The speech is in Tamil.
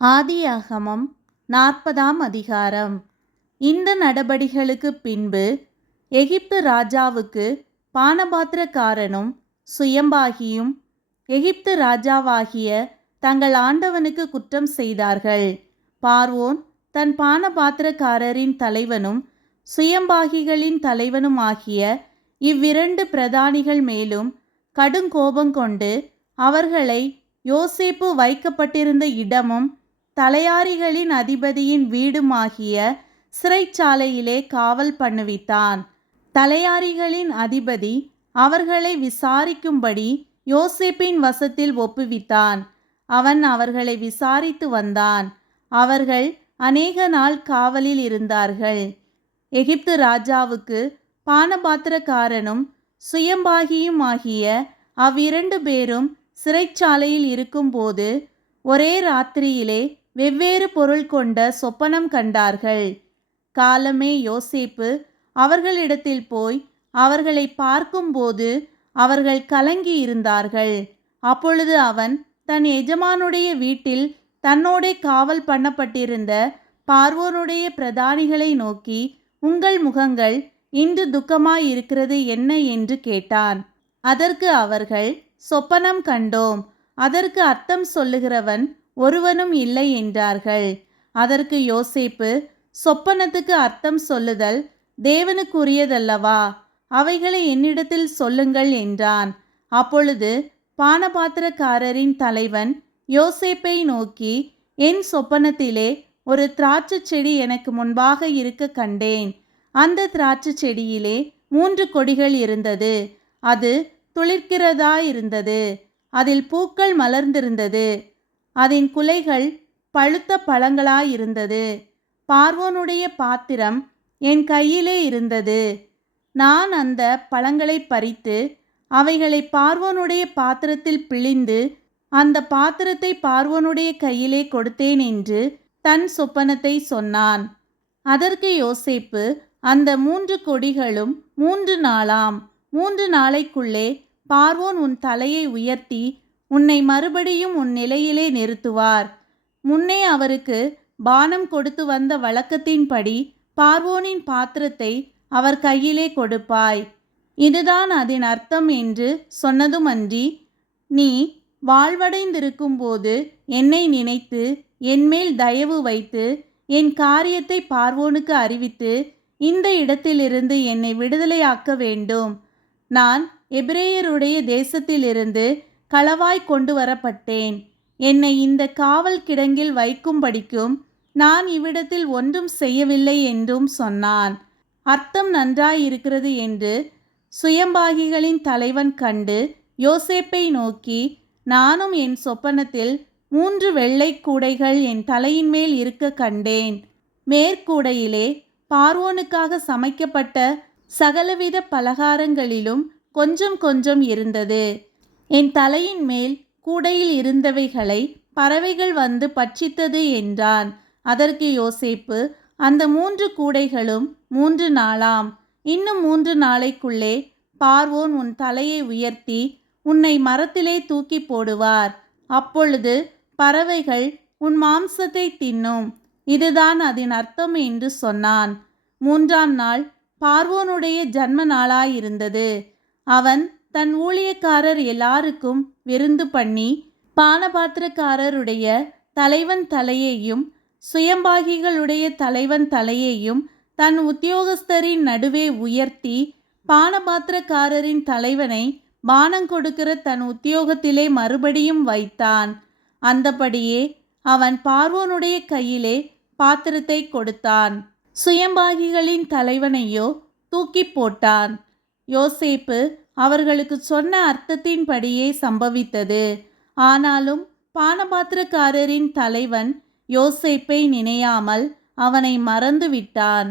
ஆதியாகமம் 40ஆம் அதிகாரம். இந்த நடபடிகளுக்குப் பின்பு எகிப்து ராஜாவுக்கு பானபாத்திரக்காரனும் சுயம்பாகியும் எகிப்து ராஜாவாகிய தங்கள் ஆண்டவனுக்கு குற்றம் செய்தார்கள். பார்வோன் தன் பானபாத்திரக்காரரின் தலைவனும் சுயம்பாகிகளின் தலைவனும் ஆகிய இவ்விரண்டு பிரதானிகள் மேலும் கடுங்கோபங்கொண்டு அவர்களை யோசேப்பு வைக்கப்பட்டிருந்த இடமும் தலையாரிகளின் அதிபதியின் வீடுமாகிய சிறைச்சாலையிலே காவல் பண்ணுவித்தான். தலையாரிகளின் அதிபதி அவர்களை விசாரிக்கும்படி யோசேப்பின் வசத்தில் ஒப்புவித்தான். அவன் அவர்களை விசாரித்து வந்தான். அவர்கள் அநேக நாள் காவலில் இருந்தார்கள். எகிப்து ராஜாவுக்கு பானபாத்திரக்காரனும் சுயம்பாகியும் ஆகிய அவ்விரண்டு பேரும் சிறைச்சாலையில் இருக்கும்போது ஒரே ராத்திரியிலே வெவ்வேறு பொருள் கொண்ட சொப்பனம் கண்டார்கள். காலமே யோசேப்பு அவர்களிடத்தில் போய் அவர்களை பார்க்கும்போது அவர்கள் கலங்கி இருந்தார்கள். அப்பொழுது அவன் தன் எஜமானுடைய வீட்டில் தன்னோடே காவல் பண்ணப்பட்டிருந்த பார்வோனுடைய பிரதானிகளை நோக்கி, உங்கள் முகங்கள் இன்று துக்கமாயிருக்கிறது என்ன என்று கேட்டான். அதற்கு அவர்கள், சொப்பனம் கண்டோம், அதற்கு அர்த்தம் சொல்லுகிறவன் ஒருவனும் இல்லை என்றார்கள். அதற்கு யோசேப்பு, சொப்பனத்துக்கு அர்த்தம் சொல்லுதல் தேவனுக்குரியதல்லவா, அவைகளை என்னிடத்தில் சொல்லுங்கள் என்றான். அப்பொழுது பானபாத்திரக்காரரின் தலைவன் யோசேப்பை நோக்கி, என் சொப்பனத்திலே ஒரு திராட்சை செடி எனக்கு முன்பாக இருக்க கண்டேன். அந்த திராட்சை செடியிலே 3 கொடிகள் இருந்தது. அது துளிர்க்கிறதாயிருந்தது. அதில் பூக்கள் மலர்ந்திருந்தது. அதன் குலைகள் பழுத்த பழங்களாயிருந்தது. பார்வோனுடைய பாத்திரம் என் கையிலே இருந்தது. நான் அந்த பழங்களை பறித்து அவைகளை பார்வோனுடைய பாத்திரத்தில் பிழிந்து அந்த பாத்திரத்தை பார்வோனுடைய கையிலே கொடுத்தேன் என்று தன் சொப்பனத்தை சொன்னான். அதற்கு யோசேப்பு, அந்த 3 கொடிகளும் 3 நாளாம். 3 நாளைக்குள்ளே பார்வோன் உன் தலையை உயர்த்தி உன்னை மறுபடியும் உன் நிலையிலே நிறுத்துவார். முன்னே அவருக்கு பானம் கொடுத்து வந்த வழக்கத்தின்படி பார்வோனின் பாத்திரத்தை அவர் கையிலே கொடுப்பாய். இதுதான் அதன் அர்த்தம் என்று சொன்னதுமன்றி, நீ வாழ்வடைந்திருக்கும்போது என்னை நினைத்து என்மேல் தயவு வைத்து என் காரியத்தை பார்வோனுக்கு அறிவித்து இந்த இடத்திலிருந்து என்னை விடுதலையாக்க வேண்டும். நான் எபிரேயருடைய தேசத்திலிருந்து களவாய் கொண்டு வரப்பட்டேன். என்னை இந்த காவல் கிடங்கில் வைக்கும்படிக்கும் நான் இவ்விடத்தில் ஒன்றும் செய்யவில்லை என்றும் சொன்னான். அர்த்தம் நன்றாயிருக்கிறது என்று சுயம்பாகிகளின் தலைவன் கண்டு யோசேப்பை நோக்கி, நானும் என் சொப்பனத்தில் 3 வெள்ளை கூடைகள் என் தலையின் மேல் இருக்க கண்டேன். மேற்கூடையிலே பார்வோனுக்காக சமைக்கப்பட்ட சகலவித பலகாரங்களிலும் கொஞ்சம் கொஞ்சம் இருந்தது. என் தலையின் மேல் கூடையில் இருந்தவைகளை பறவைகள் வந்து பட்சித்தது என்றான். அதற்கு யோசேப்பு, அந்த 3 கூடைகளும் 3 நாளாம். இன்னும் 3 நாளைக்குள்ளே பார்வோன் உன் தலையை உயர்த்தி உன்னை மரத்திலே தூக்கி போடுவார். அப்பொழுது பறவைகள் உன் மாம்சத்தை தின்னும். இதுதான் அதன் அர்த்தம் என்று சொன்னான். 3ஆம் நாள் பார்வோனுடைய ஜன்ம நாளாயிருந்தது. அவன் தன் ஊழியக்காரர் எல்லாருக்கும் விருந்து பண்ணி பானபாத்திரக்காரருடைய தலைவன் தலையையும் சுயம்பாகிகளுடைய தலைவன் தலையையும் தன் உத்தியோகஸ்தரின் நடுவே உயர்த்தி பானபாத்திரக்காரரின் தலைவனை பானங்கொடுக்கிற தன் உத்தியோகத்திலே மறுபடியும் வைத்தான். அந்தபடியே அவன் பார்வோனுடைய கையிலே பாத்திரத்தை கொடுத்தான். சுயம்பாகிகளின் தலைவனையோ தூக்கி போட்டான். யோசேப்பு அவர்களுக்கு சொன்ன அர்த்தத்தின்படியே சம்பவித்தது. ஆனாலும் பானபாத்திரக்காரரின் தலைவன் யோசேப்பை நினையாமல் அவனை மறந்து விட்டான்.